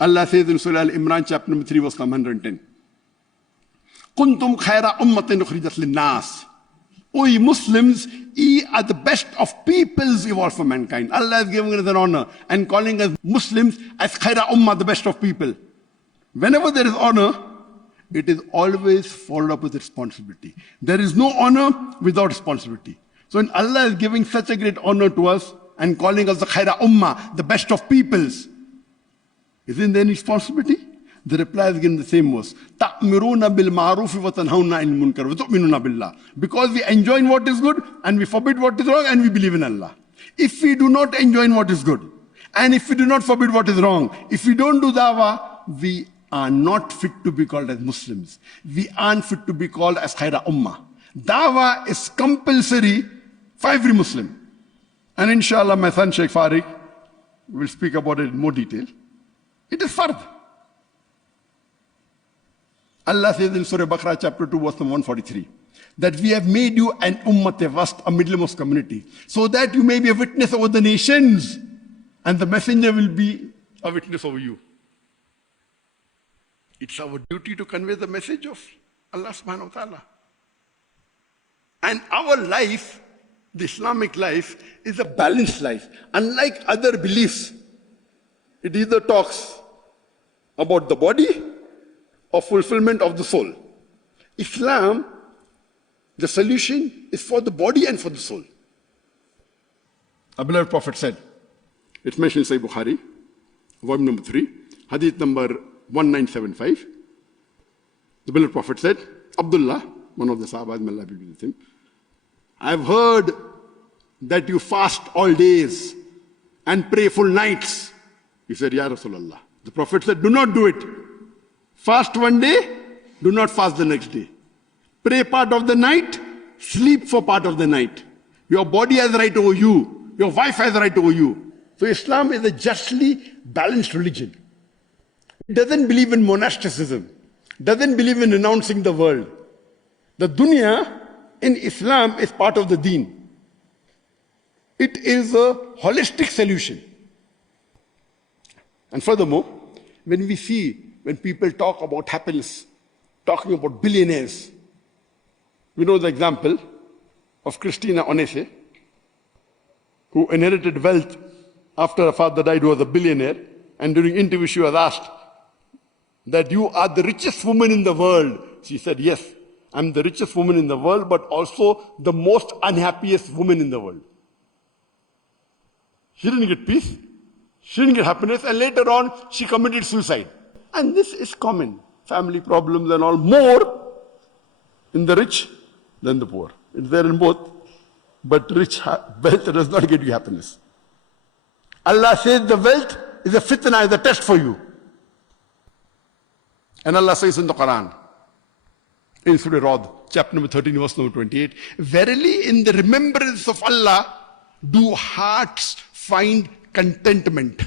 Allah says in Surah Al-Imran, chapter number 3, verse 110. Kuntum khaira ummatin ukhrijat linnas. O ye Muslims, ye are the best of peoples evolved for mankind. Allah is giving us an honor and calling us Muslims as khaira ummah, the best of people. Whenever there is honor, it is always followed up with responsibility. There is no honor without responsibility. So when Allah is giving such a great honor to us and calling us the khaira ummah, the best of peoples, isn't there any responsibility? The reply is again the same verse. تَأْمِرُونَ بِالْمَعْرُوفِ وَتَنْهَوْنَ عَنِ الْمُنْكَرِ وَتُؤْمِنُونَ بِاللَّهِ. Because we enjoin what is good and we forbid what is wrong and we believe in Allah. If we do not enjoin what is good and if we do not forbid what is wrong, if we don't do dawah, we are not fit to be called as Muslims. We aren't fit to be called as khaira ummah. Dawah is compulsory for every Muslim. And inshallah my son Sheikh Farid will speak about it in more detail. It is fard. Allah says in Surah Baqarah chapter 2 verse 143 that we have made you an ummat wast, a middlemost community, so that you may be a witness over the nations and the messenger will be a witness over you. It's our duty to convey the message of Allah subhanahu wa ta'ala. And our life, the Islamic life, is a balanced life. Unlike other beliefs, it either talks about the body or fulfillment of the soul. Islam, the solution is for the body and for the soul. Our beloved Prophet said, it's mentioned in Sahih Bukhari, volume number 3, hadith number 1975. The beloved Prophet said, Abdullah, one of the Sahabas, may Allah be with him, I've heard that you fast all days and pray full nights. He said, Ya Rasulullah. The Prophet said, do not do it. Fast one day, do not fast the next day. Pray part of the night, sleep for part of the night. Your body has right over you. Your wife has right over you. So Islam is a justly balanced religion. It doesn't believe in monasticism. Doesn't believe in renouncing the world. The dunya in Islam is part of the deen. It is a holistic solution. And furthermore, when people talk about happiness, talking about billionaires, we know the example of Christina Onese, who inherited wealth after her father died, who was a billionaire, and during interview she was asked that you are the richest woman in the world. She said, yes, I'm the richest woman in the world, but also the most unhappiest woman in the world. She didn't get peace, she didn't get happiness, and later on she committed suicide. And this is common. Family problems and all, more in the rich than the poor. It's there in both. But wealth does not get you happiness. Allah says the wealth is a fitna, is a test for you. And Allah says in the Quran, in Surah Rad, chapter number 13, verse number 28, verily in the remembrance of Allah do hearts find contentment.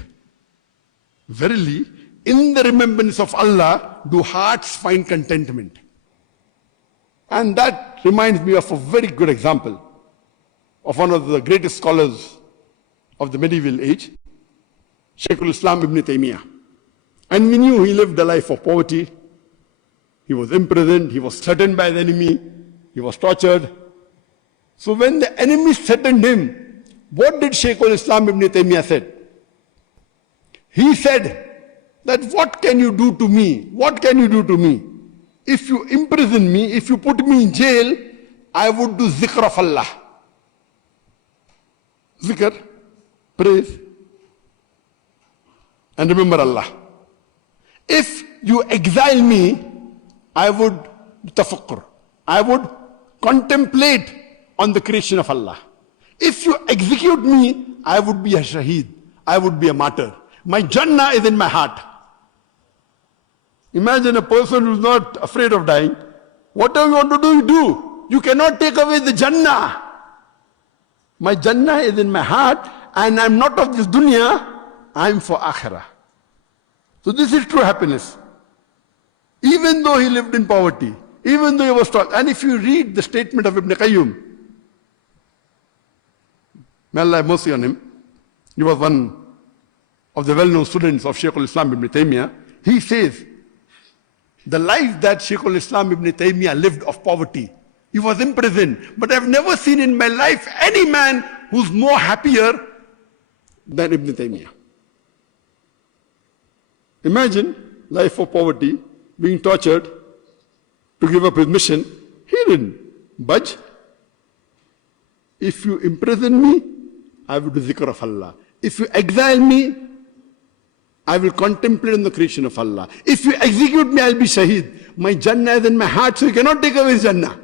Verily, in the remembrance of Allah, do hearts find contentment. And that reminds me of a very good example of one of the greatest scholars of the medieval age, Shaykhul Islam Ibn Taymiyyah. And we knew he lived a life of poverty. He was imprisoned, he was threatened by the enemy, he was tortured. So when the enemy threatened him, what did Shaykhul Islam Ibn Taymiyyah said? He said, that what can you do to me? What can you do to me? If you imprison me, if you put me in jail, I would do zikr of Allah. Zikr, praise, and remember Allah. If you exile me, I would tafakkur. I would contemplate on the creation of Allah. If you execute me, I would be a shaheed. I would be a martyr. My Jannah is in my heart. Imagine a person who's not afraid of dying. Whatever you want to do, you do. You cannot take away the Jannah. My Jannah is in my heart and I'm not of this dunya, I'm for akhirah. So this is true happiness. Even though he lived in poverty, even though he was taught. And if you read the statement of Ibn Qayyim, may Allah have mercy on him, he was one of the well-known students of Shaykh al-Islam ibn Taymiyyah, he says, the life that Shaykh al-Islam ibn Taymiyyah lived of poverty, he was imprisoned, but I've never seen in my life any man who's more happier than Ibn Taymiyyah. Imagine life of poverty, being tortured to give up his mission. He didn't budge. If you imprison me, I will do zikr of Allah. If you exile me, I will contemplate on the creation of Allah. If you execute me, I'll be shaheed. My Jannah is in my heart, so you cannot take away his Jannah.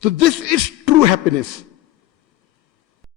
So this is true happiness.